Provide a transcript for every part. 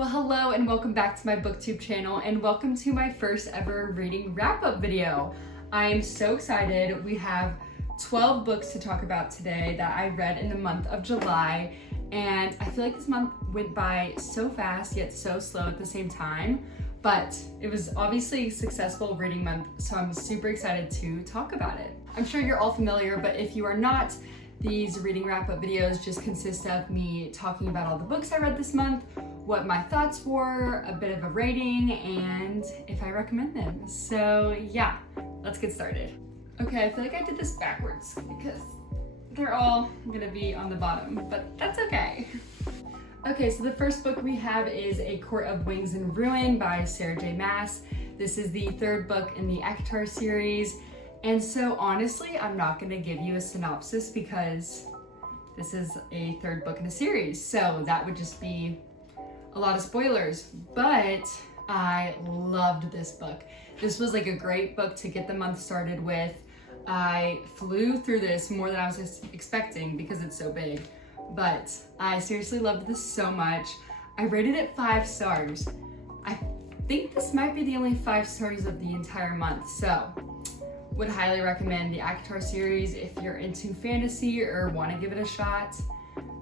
Well, hello and welcome back to my booktube channel and welcome to my first ever reading wrap-up video. I am so excited. We have 12 books to talk about today that I read in the month of July, and I feel like this month went by so fast yet so slow at the same time, but it was obviously a successful reading month, so I'm super excited to talk about it. I'm sure you're all familiar, but if you are not, these reading wrap-up videos just consist of me talking about all the books I read this month, what my thoughts were, a bit of a rating, and if I recommend them. So yeah, let's get started. Okay, I feel like I did this backwards because they're all gonna be on the bottom, but that's okay. Okay, so the first book we have is A Court of Wings and Ruin by Sarah J. Maas. This is the third book in the ACOTAR series. And so honestly, I'm not gonna give you a synopsis because this is a third book in a series. So that would just be a lot of spoilers, but I loved this book. This was like a great book to get the month started with. I flew through this more than I was expecting because it's so big, but I seriously loved this so much. I rated it 5 stars. I think this might be the only 5 stars of the entire month, so would highly recommend the ACOTAR series if you're into fantasy or want to give it a shot.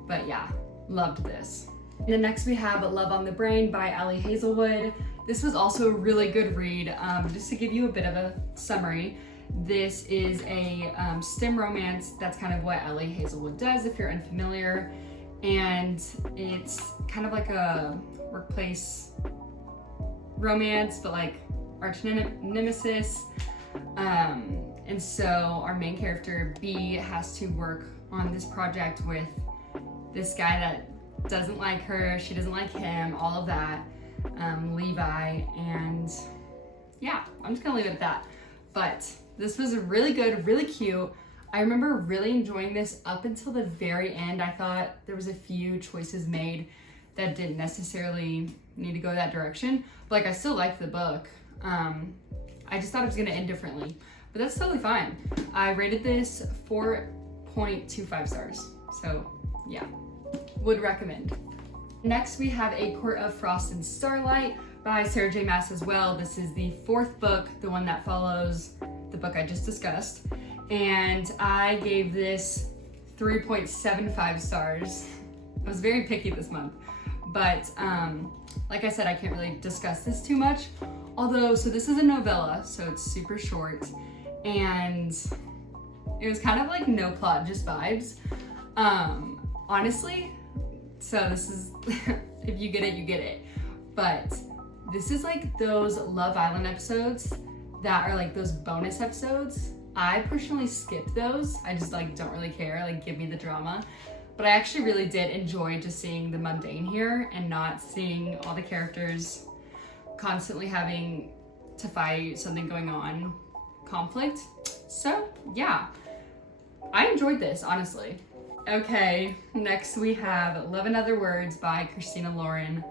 But yeah, loved this. And then next we have Love on the Brain by Ali Hazelwood. This was also a really good read. Just to give you a bit of a summary, this is a STEM romance. That's kind of what Ali Hazelwood does if you're unfamiliar. And it's kind of like a workplace romance, but like arch nemesis. And so our main character, B, has to work on this project with this guy that doesn't like her, she doesn't like him, all of that, Levi, and yeah, I'm just gonna leave it at that. But this was really good, really cute. I remember really enjoying this up until the very end. I thought there was a few choices made that didn't necessarily need to go that direction, but like I still liked the book. I just thought it was gonna end differently, but that's totally fine. I rated this 4.25 stars, so yeah, would recommend. Next we have A Court of Frost and Starlight by Sarah J. Maas as well. This is the 4th book, the one that follows the book I just discussed, and I gave this 3.75 stars. I was very picky this month, but like I said, I can't really discuss this too much. Although, so this is a novella, so it's super short, and it was kind of like no plot, just vibes. Honestly, so this is, if you get it, you get it. But this is like those Love Island episodes that are like those bonus episodes. I personally skipped those. I just like don't really care, like give me the drama. But I actually really did enjoy just seeing the mundane here and not seeing all the characters constantly having to fight, something going on, conflict. So yeah, I enjoyed this, honestly. Okay, next we have Love and Other Words by Christina Lauren.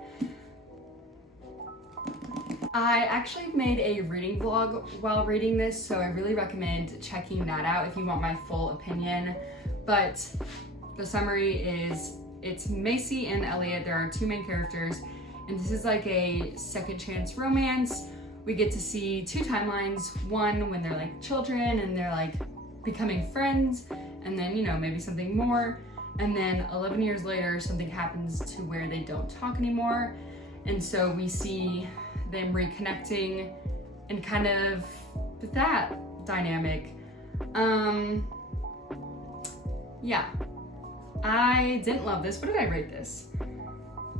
I actually made a reading vlog while reading this, so I really recommend checking that out if you want my full opinion. But the summary is, it's Macy and Elliot. There are 2 main characters, and this is like a second chance romance. We get to see 2 timelines, one when they're like children and they're like becoming friends, and then, you know, maybe something more. And then 11 years later, something happens to where they don't talk anymore. And so we see them reconnecting and kind of that dynamic. Yeah, I didn't love this. What did I rate this?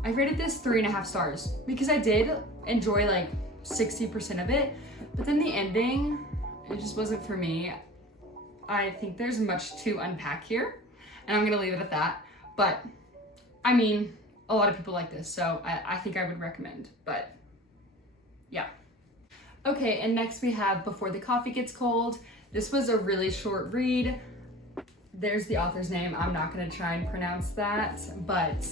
I rated this 3.5 stars because I did enjoy like 60% of it, but then the ending, it just wasn't for me. I think there's much to unpack here, and I'm gonna leave it at that. But I mean, a lot of people like this, so I think I would recommend, but yeah. Okay, and next we have Before the Coffee Gets Cold. This was a really short read. There's the author's name. I'm not gonna try and pronounce that, but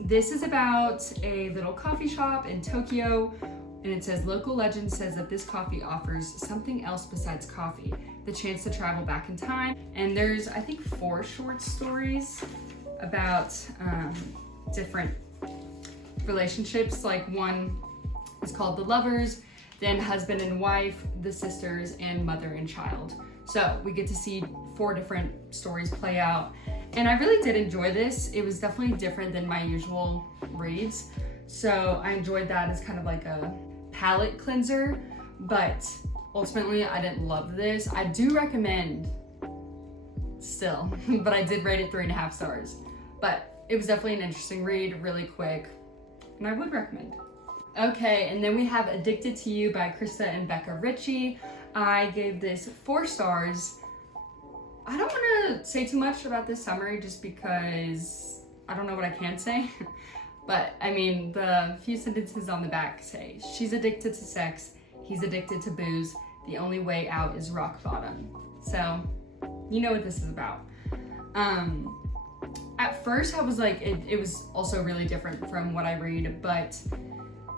this is about a little coffee shop in Tokyo, and it says, local legend says that this coffee offers something else besides coffee, the chance to travel back in time. And there's, I think, 4 short stories about different relationships. Like one is called The Lovers, then husband and wife, the sisters, and mother and child. So we get to see 4 different stories play out. And I really did enjoy this. It was definitely different than my usual reads. So I enjoyed that as kind of like a palate cleanser, but ultimately I didn't love this. I do recommend still, but I did rate it 3.5 stars. But it was definitely an interesting read, really quick, and I would recommend. Okay, and then we have Addicted to You by Krista and Becca Ritchie. I gave this 4 stars. I don't want to say too much about this summary just because I don't know what I can say. But I mean, the few sentences on the back say, she's addicted to sex, he's addicted to booze, the only way out is rock bottom. So, you know what this is about. At first I was like, it was also really different from what I read, but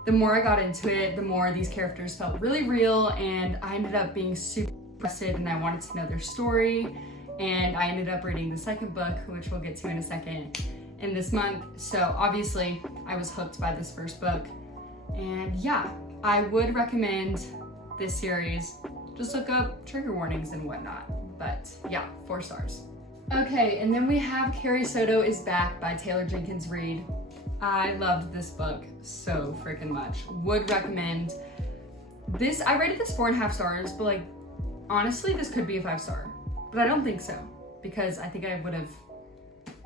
the more I got into it, the more these characters felt really real, and I ended up being super interested and I wanted to know their story. And I ended up reading the second book, which we'll get to in a second, in this month. So obviously I was hooked by this first book. And yeah, I would recommend this series. Just look up trigger warnings and whatnot. But yeah, 4 stars. Okay, and then we have Carrie, Soto is Back by Taylor Jenkins Reid. I loved this book so freaking much. Would recommend this. I rated this 4.5 stars, but like, honestly, this could be a 5-star. But I don't think so, because I think I would have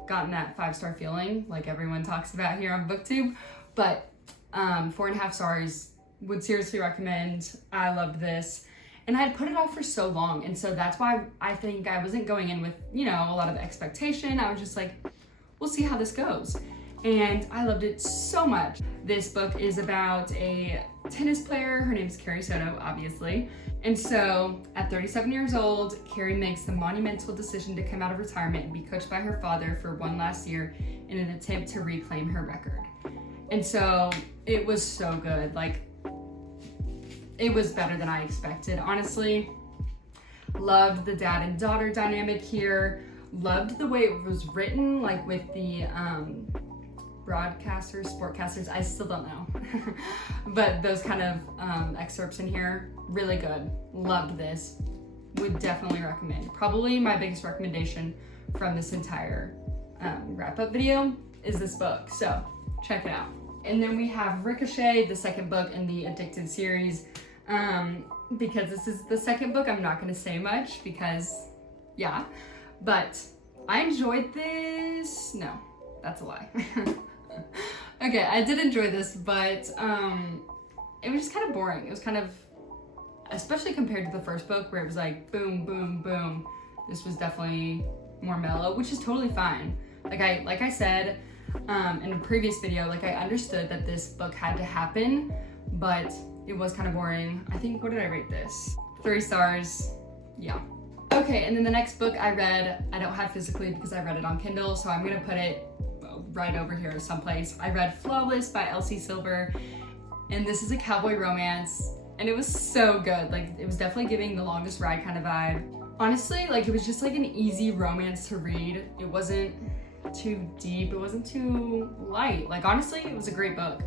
gotten that 5-star feeling like everyone talks about here on BookTube. But 4.5 stars, would seriously recommend. I loved this. And I had put it off for so long, and so that's why I think I wasn't going in with, you know, a lot of expectation. I was just like, we'll see how this goes. And I loved it so much. This book is about a tennis player. Her name's Carrie Soto, obviously. And so at 37 years old, Carrie makes the monumental decision to come out of retirement and be coached by her father for one last year in an attempt to reclaim her record. And so it was so good. Like, it was better than I expected, honestly. Loved the dad and daughter dynamic here. Loved the way it was written, like with the sportcasters, I still don't know. But those kind of excerpts in here, really good. Loved this. Would definitely recommend. Probably my biggest recommendation from this entire wrap-up video is this book, so check it out. And then we have Ricochet, the second book in the Addicted series. Because this is the second book, I'm not going to say much because, yeah. But I enjoyed this. No, that's a lie. Okay, I did enjoy this, but it was just kind of boring. It was kind of, especially compared to the first book where it was like boom, boom, boom. This was definitely more mellow, which is totally fine. Like I said in a previous video, like I understood that this book had to happen, but it was kind of boring. I think, what did I rate this? 3 stars, yeah. Okay, and then the next book I read, I don't have physically because I read it on Kindle, so I'm gonna put it right over here someplace. I read Flawless by Elsie Silver, and this is a cowboy romance, and it was so good. Like, it was definitely giving The Longest Ride kind of vibe. Honestly, like, it was just like an easy romance to read. It wasn't too deep, it wasn't too light. Like, honestly, it was a great book.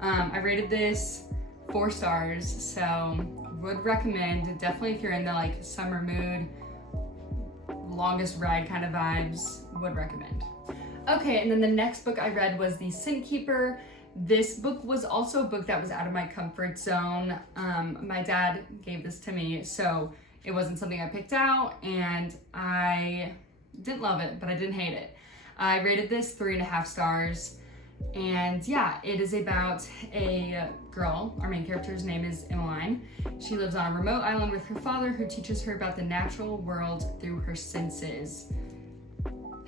I rated this 4 stars, so would recommend. Definitely if you're in the like summer mood, longest ride kind of vibes, would recommend. Okay, and then the next book I read was The Scent Keeper. This book was also a book that was out of my comfort zone. My dad gave this to me, so it wasn't something I picked out, and I didn't love it, but I didn't hate it. I rated this 3.5 stars. And yeah, it is about a girl. Our main character's name is Emmeline. She lives on a remote island with her father, who teaches her about the natural world through her senses.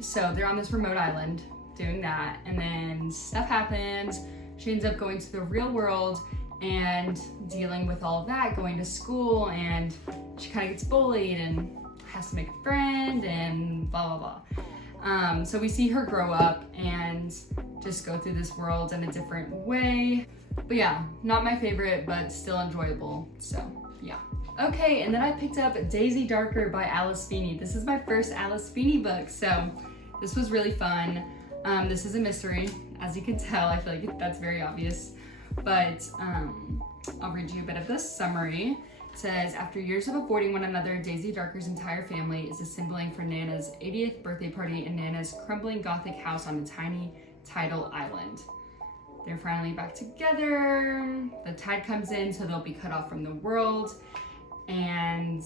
So they're on this remote island doing that, and then stuff happens. She ends up going to the real world and dealing with all of that, going to school, and she kind of gets bullied and has to make a friend and blah, blah, blah. So we see her grow up and just go through this world in a different way. But yeah, not my favorite, but still enjoyable, so yeah. Okay, and then I picked up Daisy Darker by Alice Feeney. This is my first Alice Feeney book, so this was really fun. This is a mystery, as you can tell. I feel like that's very obvious, but I'll read you a bit of the summary. It says, after years of avoiding one another, Daisy Darker's entire family is assembling for Nana's 80th birthday party in Nana's crumbling Gothic house on a tiny tidal island. They're finally back together. The tide comes in, so they'll be cut off from the world. And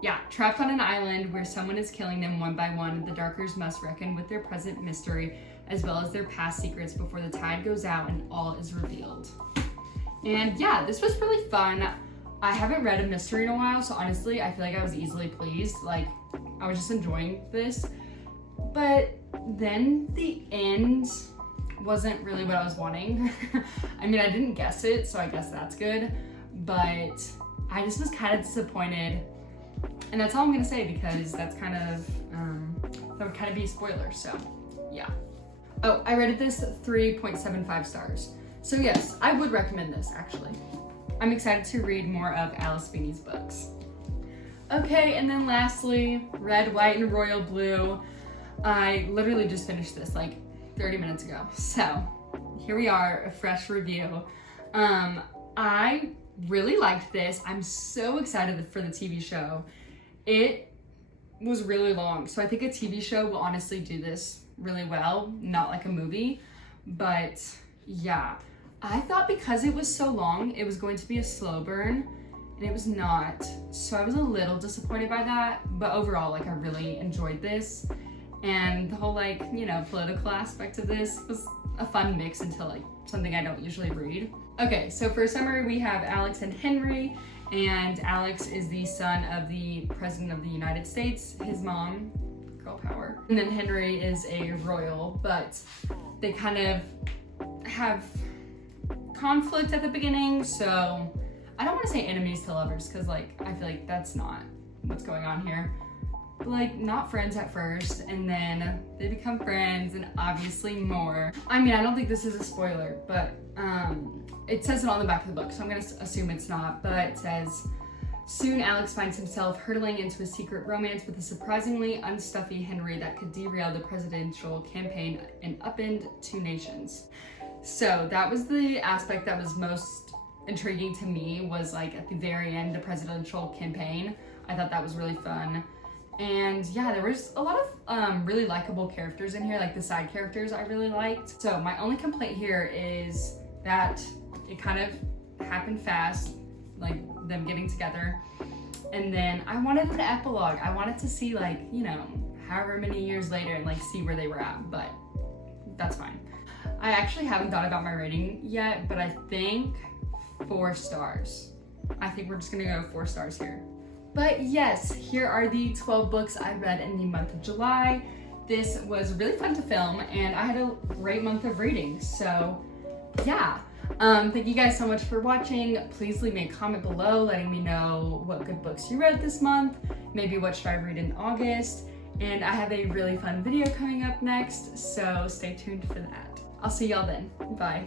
yeah, trapped on an island where someone is killing them one by one, the Darkers must reckon with their present mystery as well as their past secrets before the tide goes out and all is revealed. And yeah, this was really fun. I haven't read a mystery in a while, so honestly, I feel like I was easily pleased. Like, I was just enjoying this. But then the end wasn't really what I was wanting. I mean, I didn't guess it, so I guess that's good. But I just was kind of disappointed. And that's all I'm gonna say, because that's kind of, that would kind of be a spoiler, so yeah. Oh, I rated this 3.75 stars. So yes, I would recommend this, actually. I'm excited to read more of Alice Feeney's books. Okay, and then lastly, Red, White, and Royal Blue. I literally just finished this like 30 minutes ago. So here we are, a fresh review. I really liked this. I'm so excited for the TV show. It was really long, so I think a TV show will honestly do this really well, not like a movie. But yeah, I thought because it was so long, it was going to be a slow burn, and it was not. So I was a little disappointed by that, but overall, like, I really enjoyed this. And the whole, like, you know, political aspect of this was a fun mix into like something I don't usually read. Okay, so for summary, we have Alex and Henry, and Alex is the son of the President of the United States, his mom, girl power. And then Henry is a royal, but they kind of have conflict at the beginning, so I don't want to say enemies to lovers, because like I feel like that's not what's going on here. But like, not friends at first, and then they become friends, and obviously more. I mean, I don't think this is a spoiler, but it says it on the back of the book, so I'm gonna assume it's not, but it says, soon Alex finds himself hurtling into a secret romance with a surprisingly unstuffy Henry that could derail the presidential campaign and upend two nations. So that was the aspect that was most intriguing to me, was like at the very end, the presidential campaign. I thought that was really fun. And yeah, there was a lot of really likable characters in here, like the side characters I really liked. So my only complaint here is that it kind of happened fast, like them getting together. And then I wanted an epilogue. I wanted to see, like, you know, however many years later and like see where they were at, but that's fine. I actually haven't thought about my rating yet, but I think 4 stars. I think we're just gonna go 4 stars here. But yes, here are the 12 books I read in the month of July. This was really fun to film, and I had a great month of reading, so yeah. Thank you guys so much for watching. Please leave me a comment below letting me know what good books you read this month, maybe what should I read in August, and I have a really fun video coming up next, so stay tuned for that. I'll see y'all then. Bye.